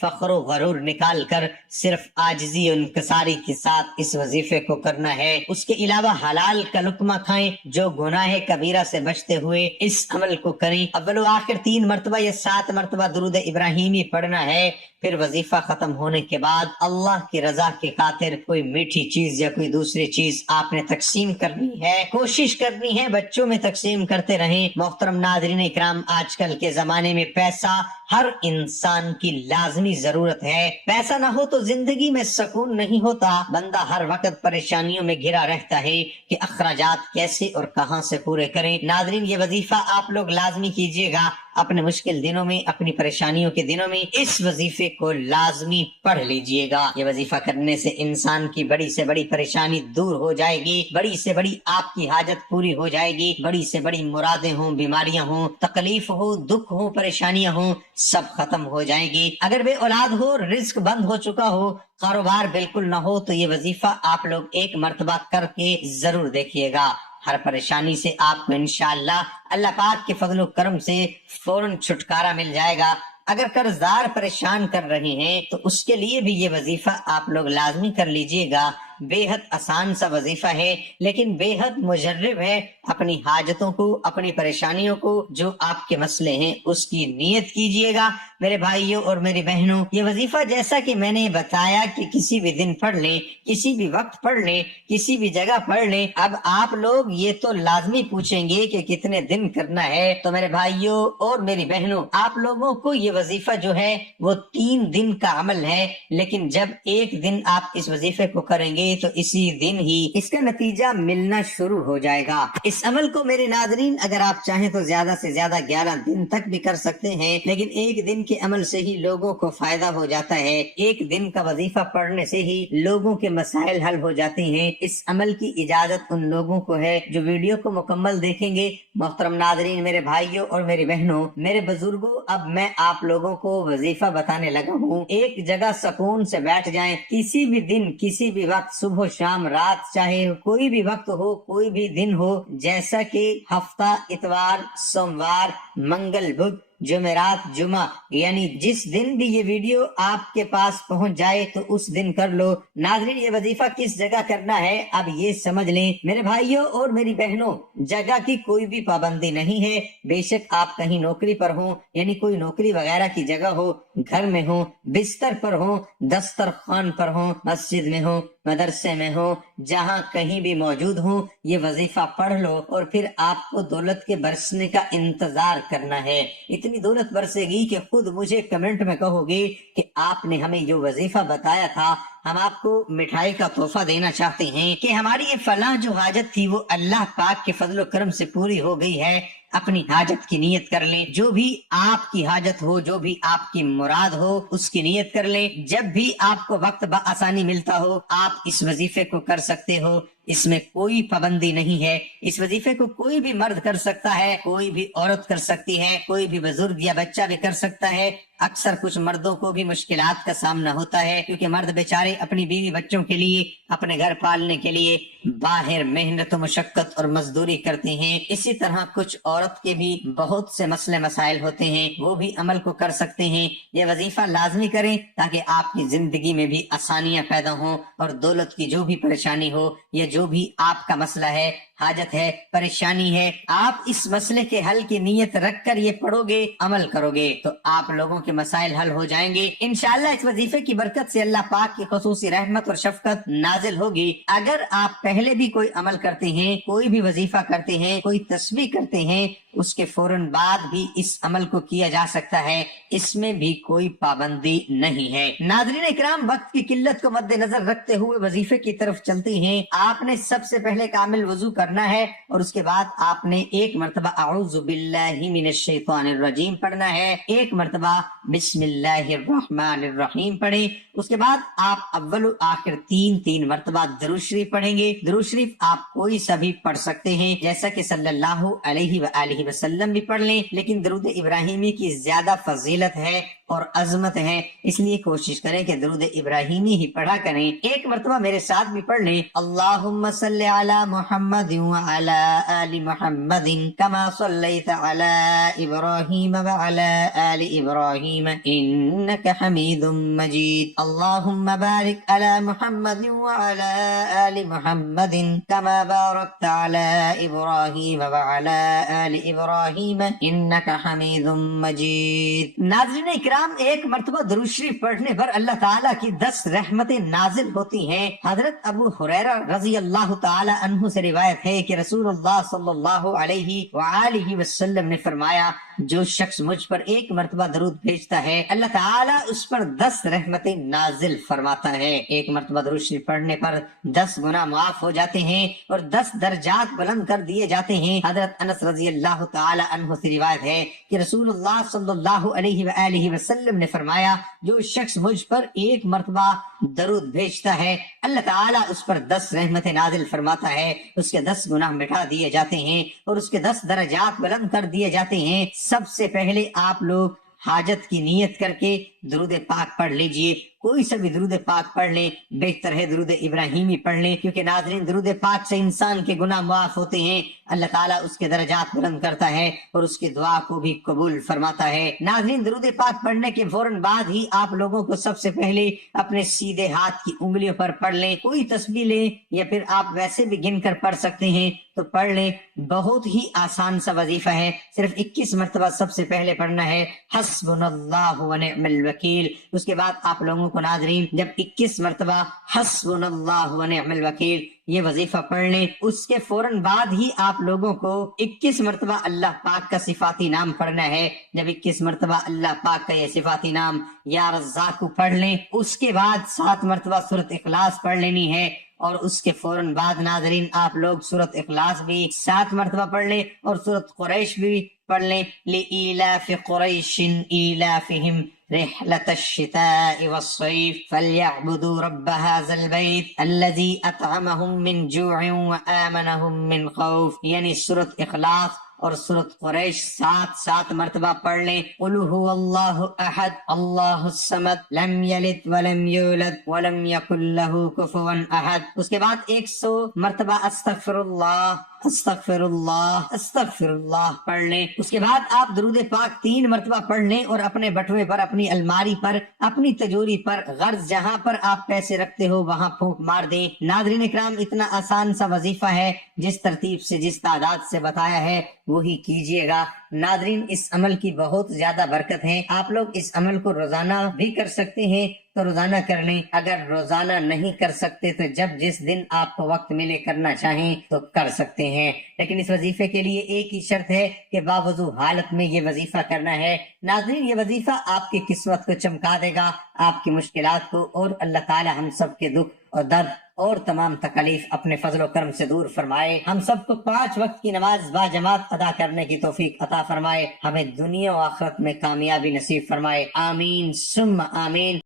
فخر و غرور نکال کر صرف عاجزی و انکساری کے ساتھ اس وظیفے کو کرنا ہے۔ اس کے علاوہ حلال کا لقمہ کھائیں، جو گناہ کبیرہ سے بچتے ہوئے اس عمل کو کریں۔ اول و آخر 3 مرتبہ یا 7 مرتبہ درود ابراہیمی پڑھنا ہے۔ پھر وظیفہ ختم ہونے کے بعد اللہ کی رضا کی خاطر کوئی میٹھی چیز یا کوئی دوسری چیز آپ نے تقسیم کرنی ہے، کوشش کرنی ہے بچوں میں تقسیم کرتے رہیں۔ محترم ناظرین اکرام، آج کل کے زمانے میں پیسہ ہر انسان کی لازمی ضرورت ہے۔ پیسہ نہ ہو تو زندگی میں سکون نہیں ہوتا، بندہ ہر وقت پریشانیوں میں گھرا رہتا ہے کہ اخراجات کیسے اور کہاں سے پورے کریں۔ ناظرین، یہ وظیفہ آپ لوگ لازمی کیجیے گا۔ اپنے مشکل دنوں میں، اپنی پریشانیوں کے دنوں میں اس وظیفے کو لازمی پڑھ لیجئے گا۔ یہ وظیفہ کرنے سے انسان کی بڑی سے بڑی پریشانی دور ہو جائے گی، بڑی سے بڑی آپ کی حاجت پوری ہو جائے گی، بڑی سے بڑی مرادیں ہوں، بیماریاں ہوں، تکلیف ہو، دکھ ہو، پریشانیاں ہوں، سب ختم ہو جائیں گی۔ اگر بے اولاد ہو، رزق بند ہو چکا ہو، کاروبار بالکل نہ ہو، تو یہ وظیفہ آپ لوگ 1 مرتبہ کر کے ضرور دیکھیے گا۔ ہر پریشانی سے آپ کو انشاءاللہ اللہ پاک کے فضل و کرم سے فوراً چھٹکارا مل جائے گا۔ اگر قرض دار پریشان کر رہے ہیں تو اس کے لیے بھی یہ وظیفہ آپ لوگ لازمی کر لیجئے گا۔ بے حد آسان سا وظیفہ ہے لیکن بے حد مجرب ہے۔ اپنی حاجتوں کو، اپنی پریشانیوں کو، جو آپ کے مسئلے ہیں اس کی نیت کیجئے گا۔ میرے بھائیوں اور میری بہنوں، یہ وظیفہ جیسا کہ میں نے بتایا کہ کسی بھی دن پڑھ لیں، کسی بھی وقت پڑھ لیں، کسی بھی جگہ پڑھ لیں۔ اب آپ لوگ یہ تو لازمی پوچھیں گے کہ کتنے دن کرنا ہے، تو میرے بھائیوں اور میری بہنوں، آپ لوگوں کو یہ وظیفہ جو ہے وہ 3 دن کا عمل ہے، لیکن جب ایک دن آپ اس وظیفے کو کریں گے تو اسی دن ہی اس کا نتیجہ ملنا شروع ہو جائے گا۔ اس عمل کو میرے ناظرین اگر آپ چاہیں تو زیادہ سے زیادہ 11 دن تک بھی کر سکتے ہیں، لیکن ایک دن کے عمل سے ہی لوگوں کو فائدہ ہو جاتا ہے۔ ایک دن کا وظیفہ پڑھنے سے ہی لوگوں کے مسائل حل ہو جاتے ہیں۔ اس عمل کی اجازت ان لوگوں کو ہے جو ویڈیو کو مکمل دیکھیں گے۔ محترم ناظرین، میرے بھائیوں اور میری بہنوں، میرے بزرگوں، اب میں آپ لوگوں کو وظیفہ بتانے لگا ہوں۔ ایک جگہ سکون سے بیٹھ جائیں، کسی بھی دن، کسی بھی وقت، صبح شام رات، چاہے کوئی بھی وقت ہو، کوئی بھی دن ہو، جیسا کہ ہفتہ، اتوار، سوموار، منگل، بدھ، جمعرات، جمعہ، یعنی جس دن بھی یہ ویڈیو آپ کے پاس پہنچ جائے تو اس دن کر لو۔ ناظرین، یہ وظیفہ کس جگہ کرنا ہے اب یہ سمجھ لیں۔ میرے بھائیوں اور میری بہنوں، جگہ کی کوئی بھی پابندی نہیں ہے، بے شک آپ کہیں نوکری پر ہوں، یعنی کوئی نوکری وغیرہ کی جگہ ہو، گھر میں ہوں، بستر پر ہوں، دسترخوان پر ہوں، مسجد میں ہوں، مدرسے میں ہوں، جہاں کہیں بھی موجود ہوں، یہ وظیفہ پڑھ لو اور پھر آپ کو دولت کے برسنے کا انتظار کرنا ہے۔ اتنی دولت برسے گی کہ خود مجھے کمنٹ میں کہو گے کہ آپ نے ہمیں جو وظیفہ بتایا تھا، ہم آپ کو مٹھائی کا تحفہ دینا چاہتے ہیں کہ ہماری یہ فلاں جو حاجت تھی وہ اللہ پاک کے فضل و کرم سے پوری ہو گئی ہے۔ اپنی حاجت کی نیت کر لیں، جو بھی آپ کی حاجت ہو، جو بھی آپ کی مراد ہو، اس کی نیت کر لیں۔ جب بھی آپ کو وقت بآسانی ملتا ہو، آپ اس وظیفے کو کر سکتے ہو، اس میں کوئی پابندی نہیں ہے۔ اس وظیفے کو کوئی بھی مرد کر سکتا ہے، کوئی بھی عورت کر سکتی ہے، کوئی بھی بزرگ یا بچہ بھی کر سکتا ہے۔ اکثر کچھ مردوں کو بھی مشکلات کا سامنا ہوتا ہے، کیونکہ مرد بیچارے اپنی بیوی بچوں کے لیے، اپنے گھر پالنے کے لیے باہر محنت و مشقت اور مزدوری کرتے ہیں۔ اسی طرح کچھ عورت کے بھی بہت سے مسئلے مسائل ہوتے ہیں، وہ بھی عمل کو کر سکتے ہیں۔ یہ وظیفہ لازمی کریں تاکہ آپ کی زندگی میں بھی آسانیاں پیدا ہوں، اور دولت کی جو بھی پریشانی ہو یا جو بھی آپ کا مسئلہ ہے، حاجت ہے، پریشانی ہے، آپ اس مسئلے کے حل کی نیت رکھ کر یہ پڑھو گے، عمل کرو گے تو آپ لوگوں کے مسائل حل ہو جائیں گے انشاءاللہ۔ اس وظیفے کی برکت سے اللہ پاک کی خصوصی رحمت اور شفقت نازل ہوگی۔ اگر آپ پہلے بھی کوئی عمل کرتے ہیں، کوئی بھی وظیفہ کرتے ہیں، کوئی تسبیح کرتے ہیں، اس کے فوراً بعد بھی اس عمل کو کیا جا سکتا ہے، اس میں بھی کوئی پابندی نہیں ہے۔ ناظرین اکرام، وقت کی قلت کو مد نظر رکھتے ہوئے وظیفے کی طرف چلتے ہیں۔ آپ نے سب سے پہلے کامل وضو کرنا ہے اور اس کے بعد آپ نے 1 مرتبہ اعوذ باللہ من الشیطان الرجیم پڑھنا ہے، 1 مرتبہ بسم اللہ الرحمن الرحیم پڑھیں۔ اس کے بعد آپ اول و آخر 3 مرتبہ درود شریف پڑھیں گے۔ درود شریف آپ کوئی سا بھی پڑھ سکتے ہیں، جیسا کہ صلی اللہ علیہ وآلہ وسلم بھی پڑھ لیں، لیکن درود ابراہیمی کی زیادہ فضیلت ہے اور عظمت ہے، اس لیے کوشش کریں کہ درود ابراہیمی ہی پڑھا کریں۔ ایک مرتبہ میرے ساتھ بھی پڑھ لیں، اللہم صلی علی محمد وعلی آل محمد کما صلیت علی ابراہیم وعلی آل ابراہیم انک حمید مجید، اللہم بارک علی محمد وعلی آل محمد کما بارکت علی ابراہیم وعلی آل ابراہیم انک حمید مجید۔ ناظرین اکرام، ایک مرتبہ درود شریف پڑھنے پر اللہ تعالیٰ کی 10 رحمتیں نازل ہوتی ہیں۔ حضرت ابو ہریرہ رضی اللہ تعالی عنہ سے روایت ہے کہ رسول اللہ صلی اللہ علیہ وآلہ وسلم نے فرمایا، جو شخص مجھ پر ایک مرتبہ درود بھیجتا ہے اللہ تعالیٰ اس پر 10 رحمتیں نازل فرماتا ہے۔ ایک مرتبہ درود شریف پڑھنے پر 10 گناہ معاف ہو جاتے ہیں اور 10 درجات بلند کر دیے جاتے ہیں۔ حضرت انس رضی اللہ تعالی عنہ سے روایت ہے کہ رسول اللہ صلی اللہ علیہ وآلہ وسلم نے فرمایا، جو شخص مجھ پر ایک مرتبہ درود بھیجتا ہے اللہ تعالیٰ اس پر 10 رحمتیں نازل فرماتا ہے، اس کے 10 گناہ مٹا دیے جاتے ہیں اور اس کے 10 درجات بلند کر دیے جاتے ہیں۔ سب سے پہلے آپ لوگ حاجت کی نیت کر کے درود پاک پڑھ لیجئے، کوئی سا بھی درود پاک پڑھ لیں، بہتر ہے درود ابراہیمی پڑھ لیں، کیونکہ ناظرین درود پاک سے انسان کے گناہ معاف ہوتے ہیں، اللہ تعالیٰ اس کے درجات بلند کرتا ہے اور اس کی دعا کو بھی قبول فرماتا ہے۔ ناظرین درود پاک پڑھنے کے فوراً بعد ہی آپ لوگوں کو سب سے پہلے اپنے سیدھے ہاتھ کی انگلیوں پر پڑھ لیں، کوئی تسبیح لیں یا پھر آپ ویسے بھی گن کر پڑھ سکتے ہیں تو پڑھ لیں۔ بہت ہی آسان سا وظیفہ ہے، صرف 21 مرتبہ سب سے پہلے پڑھنا ہے، حسبنا اللہ ونعم الوکیل۔ اس کے بعد آپ لوگوں کو ناظرین جب 21 مرتبہ حسبنا اللہ ونعم الوکیل یہ وظیفہ پڑھ لیں، اس کے فوراً بعد ہی آپ لوگوں کو 21 مرتبہ اللہ پاک کا صفاتی نام پڑھنا ہے۔ جب 21 مرتبہ اللہ پاک کا یہ صفاتی نام یا رزاق کو پڑھ لیں، اس کے بعد 7 مرتبہ سورۃ اخلاص پڑھ لینی ہے، اور اس کے فوراً بعد ناظرین آپ لوگ سورۃ اخلاص بھی 7 مرتبہ پڑھ لیں اور سورۃ قریش بھی پڑھ لیں، لِإِيلَافِ قُرَيْشٍ إِيلَافِهِمْ رحلة الشتاء والصيف فليعبدوا رب هذا البيت الذي أطعمهم من جوع وآمنهم من خوف، یعنی سورۃ اخلاص اور سورۃ قریش 7 مرتبہ پڑھ لیں۔ قل هو اللہ احد اللہ الصمد لم یلد ولم یولد ولم یکن له کفوا احد۔ اس کے بعد 100 مرتبہ استغفر اللہ استغفر اللہ استغفر اللہ پڑھ لیں۔ اس کے بعد آپ درود پاک 3 مرتبہ پڑھ لیں اور اپنے بٹوے پر، اپنی الماری پر، اپنی تجوری پر، غرض جہاں پر آپ پیسے رکھتے ہو وہاں پھونک مار دیں۔ ناظرین اکرام، اتنا آسان سا وظیفہ ہے، جس ترتیب سے جس تعداد سے بتایا ہے وہی کیجئے گا۔ ناظرین اس عمل کی بہت زیادہ برکت ہے، آپ لوگ اس عمل کو روزانہ بھی کر سکتے ہیں تو روزانہ کر لیں، اگر روزانہ نہیں کر سکتے تو جب جس دن آپ کو وقت ملے کرنا چاہیں تو کر سکتے ہیں، لیکن اس وظیفے کے لیے ایک ہی شرط ہے کہ باوضو حالت میں یہ وظیفہ کرنا ہے۔ ناظرین یہ وظیفہ آپ کی قسمت کو چمکا دے گا، آپ کی مشکلات کو، اور اللہ تعالی ہم سب کے دکھ اور درد اور تمام تکلیف اپنے فضل و کرم سے دور فرمائے، ہم سب کو 5 وقت کی نماز با جماعت ادا کرنے کی توفیق عطا فرمائے، ہمیں دنیا و آخرت میں کامیابی نصیب فرمائے، آمین ثم آمین۔